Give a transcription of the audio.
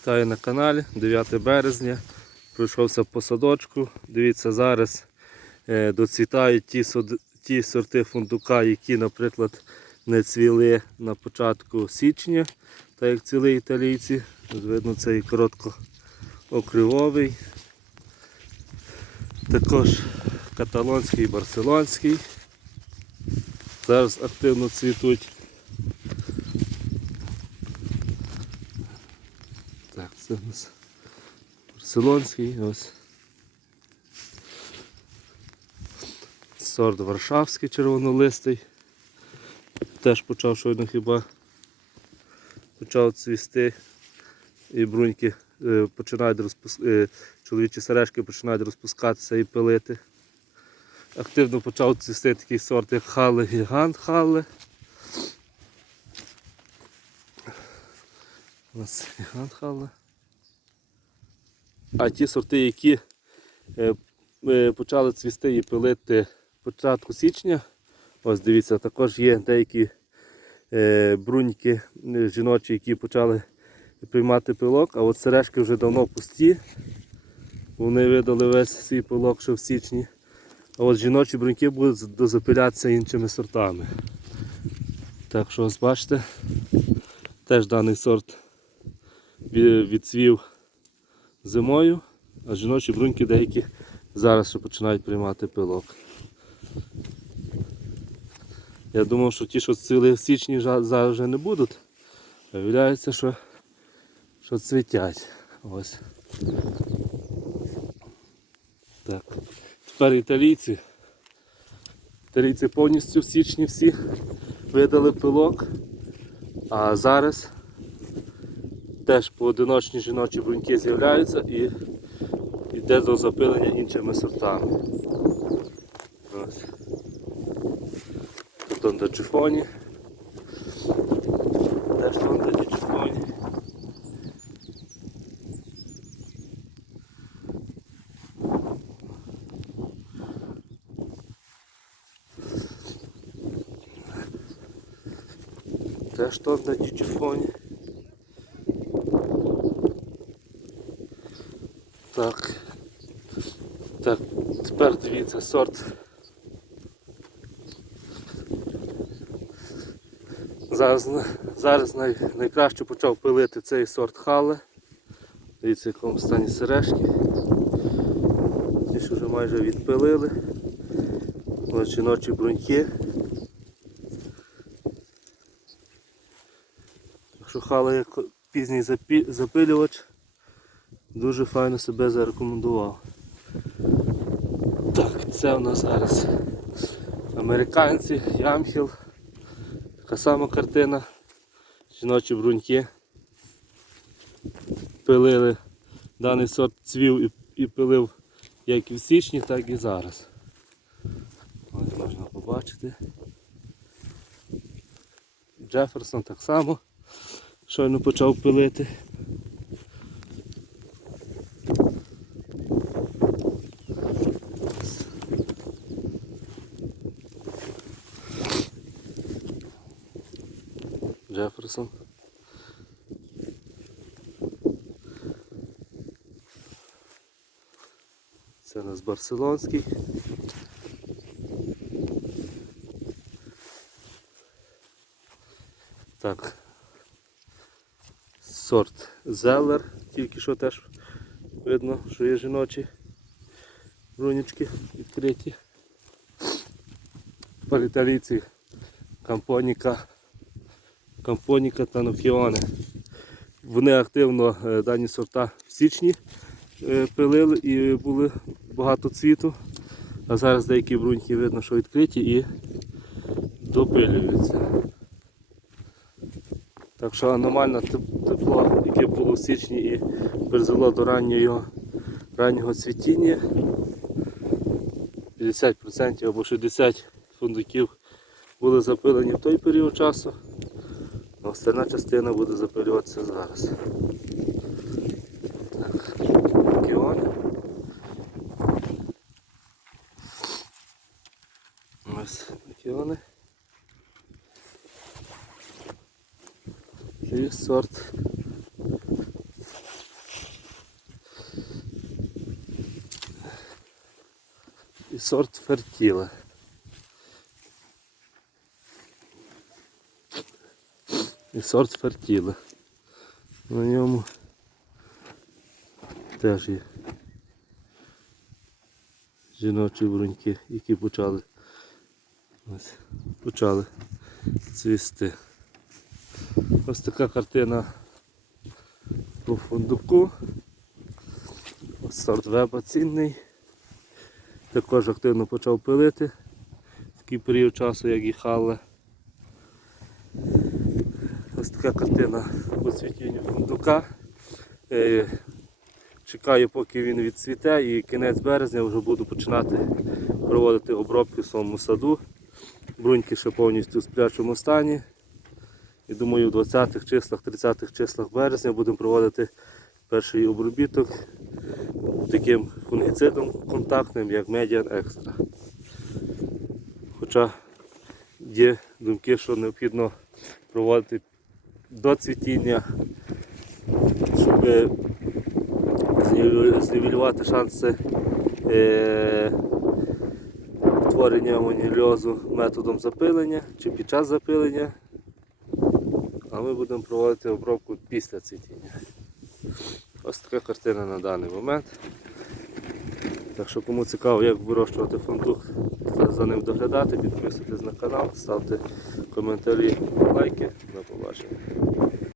Вітаю на каналі 9 березня. Пройшовся по садочку. Дивіться, зараз е, доцвітають ті, сорти фундука, які, наприклад, не цвіли на початку січня, так як цвіли італійці. Тут Видно, цей коротко окривовий. Також каталонський барселонський. Зараз активно цвітуть. Так, це у нас барселонський ось. Сорт Варшавський червонолистий. Теж почав щойно хіба почав цвісти і бруньки е, починають розпус... е, чоловічі сережки починають розпускатися і пилити. Активно почав цвісти такий сорт, як Хале Гігант Хале. Ось гігант Хале. А ті сорти, які е, е, почали цвісти і пилити початку січня, ось дивіться, також є деякі е, бруньки жіночі, які почали приймати пилок, а от сережки вже давно пусті. Вони видали весь свій пилок ще в січні. А от жіночі бруньки будуть дозапилятися іншими сортами. Так що ось бачите, теж даний сорт ві- відцвів зимою, а жіночі бруньки деякі зараз ще починають приймати пилок. Я думав, що ті, що цвіли в січні, зараз вже не будуть. Виявляється, що, що цвітять. Ось. Так. Тепер італійці. Італійці повністю в січні всі видали пилок. А зараз теж поодиночні жіночі бруньки з'являються і йде до запилення іншими сортами. Ось. Тут на чифоні. Теж тут на чифоні. Теж тут на діджифоні. Так. Так, тепер дивіться сорт. Зараз, зараз най, найкраще почав пилити цей сорт хале. Дивіться, в якому стані сережки. Ті, що вже майже відпилили. Ось жіночі бруньки. Якщо хала як пізній запилювач, дуже файно себе зарекомендував. Так, це у нас зараз американці, ямхіл. Така сама картина. Жіночі бруньки. Пилили. Даний сорт цвів і, і пилив як і в січні, так і зараз. Ось можна побачити. Джеферсон так само щойно почав пилити. Джеферсон. Це у нас Барселонський. Так. Сорт Зелер, тільки що теж видно, що є жіночі брунічки відкриті. Тепер італійці Кампоніка, Кампоніка та Нокіоне. Вони активно е, дані сорта в січні е, пилили і були багато цвіту. А зараз деякі бруньки видно, що відкриті і допилюються. Так що аномальне тепло, яке було в січні і призвело до раннього, раннього цвітіння. 50% або 60 фундуків були запилені в той період часу, Ну, остальна частина буде запилюватися зараз. Так, Кіон. Ось кіони. І сорт. І сорт фертіла. І сорт фертіле. На ньому теж є жіночі бруньки, які почали, ось, почали цвісти. Ось така картина по фундуку. Ось Сорт веба цінний. Також активно почав пилити в такий період часу, як і халла. Ось така картина по фундука. Е, Чекаю, поки він відцвіте і кінець березня вже буду починати проводити обробки в своєму саду. Бруньки ще повністю в сплячому стані. І думаю, в 20-х числах, 30-х числах березня будемо проводити перший обробіток таким фунгіцидом контактним, як Median Extra. Хоча є думки, що необхідно проводити до цвітіння, щоб знівелю- знівелювати шанси е, утворення монільозу методом запилення чи під час запилення. А ми будемо проводити обробку після цвітіння. Ось така картина на даний момент. Так що кому цікаво, як вирощувати фундук, за- ним доглядати, підписуйтесь на канал, ставте коментарі, лайки. До побачення.